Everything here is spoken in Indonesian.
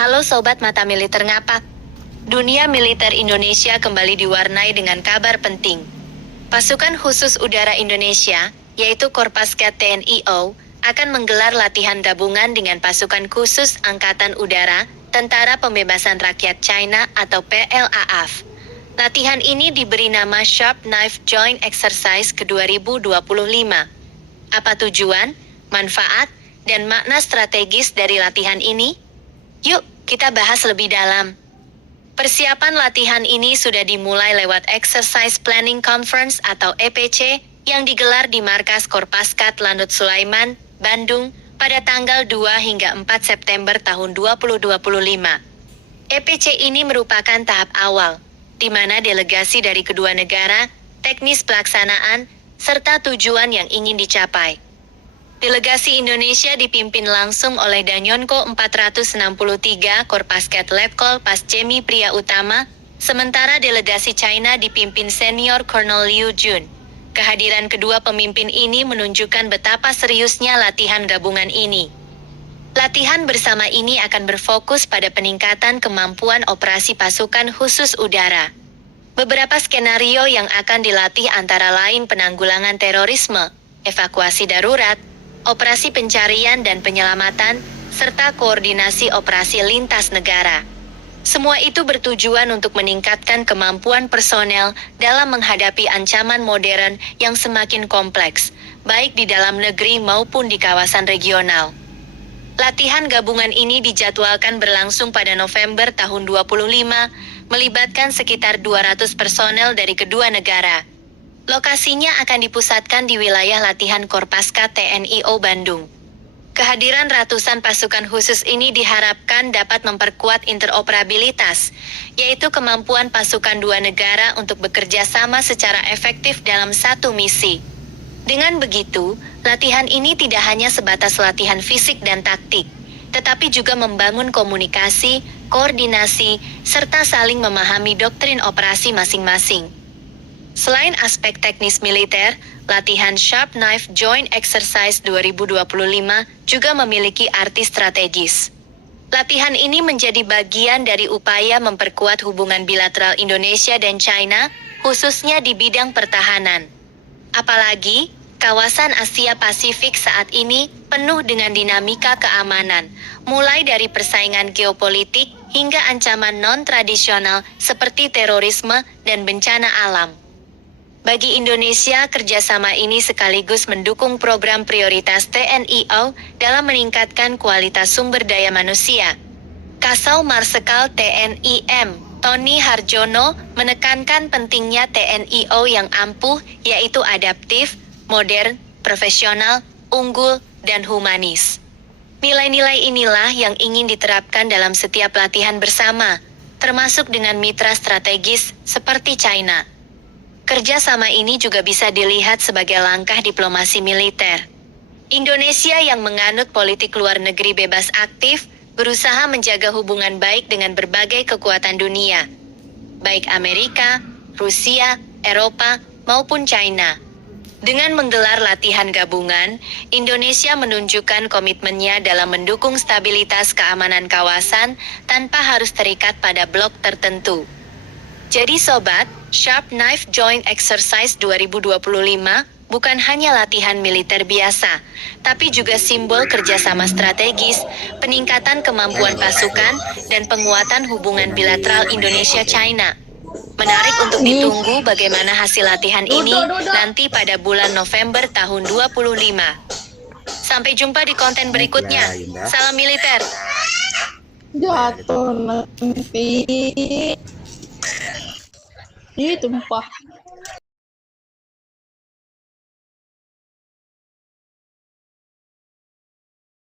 Halo Sobat Mata Militer Ngapak. Dunia militer Indonesia kembali diwarnai dengan kabar penting. Pasukan Khusus Udara Indonesia, yaitu Korpaskat TNI AU, akan menggelar latihan gabungan dengan pasukan khusus Angkatan Udara, Tentara Pembebasan Rakyat China atau PLAAF. Latihan ini diberi nama Sharp Knife Joint Exercise ke-2025. Apa tujuan, manfaat, dan makna strategis dari latihan ini? Yuk, kita bahas lebih dalam. Persiapan latihan ini sudah dimulai lewat Exercise Planning Conference atau EPC yang digelar di Markas Korpaskat Landut Sulaiman, Bandung, pada tanggal 2 hingga 4 September tahun 2025. EPC ini merupakan tahap awal, di mana delegasi dari kedua negara, teknis pelaksanaan, serta tujuan yang ingin dicapai. Delegasi Indonesia dipimpin langsung oleh Danyonko 463 Korpaskat Letkol Pascemi Pria Utama, sementara delegasi China dipimpin Senior Colonel Liu Jun. Kehadiran kedua pemimpin ini menunjukkan betapa seriusnya latihan gabungan ini. Latihan bersama ini akan berfokus pada peningkatan kemampuan operasi pasukan khusus udara. Beberapa skenario yang akan dilatih antara lain penanggulangan terorisme, evakuasi darurat, operasi pencarian dan penyelamatan, serta koordinasi operasi lintas negara. Semua itu bertujuan untuk meningkatkan kemampuan personel dalam menghadapi ancaman modern yang semakin kompleks, baik di dalam negeri maupun di kawasan regional. Latihan gabungan ini dijadwalkan berlangsung pada November tahun 2025, melibatkan sekitar 200 personel dari kedua negara. Lokasinya akan dipusatkan di wilayah latihan Korpaskat TNI AU Bandung. Kehadiran ratusan pasukan khusus ini diharapkan dapat memperkuat interoperabilitas, yaitu kemampuan pasukan dua negara untuk bekerja sama secara efektif dalam satu misi. Dengan begitu, latihan ini tidak hanya sebatas latihan fisik dan taktik, tetapi juga membangun komunikasi, koordinasi, serta saling memahami doktrin operasi masing-masing. Selain aspek teknis militer, latihan Sharp Knife Joint Exercise 2025 juga memiliki arti strategis. Latihan ini menjadi bagian dari upaya memperkuat hubungan bilateral Indonesia dan China, khususnya di bidang pertahanan. Apalagi, kawasan Asia Pasifik saat ini penuh dengan dinamika keamanan, mulai dari persaingan geopolitik hingga ancaman non-tradisional seperti terorisme dan bencana alam. Bagi Indonesia, kerjasama ini sekaligus mendukung program prioritas TNI AU dalam meningkatkan kualitas sumber daya manusia. Kasau Marsekal TNI M. Tony Harjono menekankan pentingnya TNI AU yang ampuh, yaitu adaptif, modern, profesional, unggul, dan humanis. Nilai-nilai inilah yang ingin diterapkan dalam setiap latihan bersama, termasuk dengan mitra strategis seperti China. Kerjasama ini juga bisa dilihat sebagai langkah diplomasi militer. Indonesia yang menganut politik luar negeri bebas aktif, berusaha menjaga hubungan baik dengan berbagai kekuatan dunia, baik Amerika, Rusia, Eropa, maupun China. Dengan menggelar latihan gabungan, Indonesia menunjukkan komitmennya dalam mendukung stabilitas keamanan kawasan tanpa harus terikat pada blok tertentu. Jadi sobat, Sharp Knife Joint Exercise 2025 bukan hanya latihan militer biasa, tapi juga simbol kerjasama strategis, peningkatan kemampuan pasukan, dan penguatan hubungan bilateral Indonesia-China. Menarik untuk ditunggu bagaimana hasil latihan ini nanti pada bulan November tahun 2025. Sampai jumpa di konten berikutnya. Salam militer. Jatuh nanti. Ih, tumpah.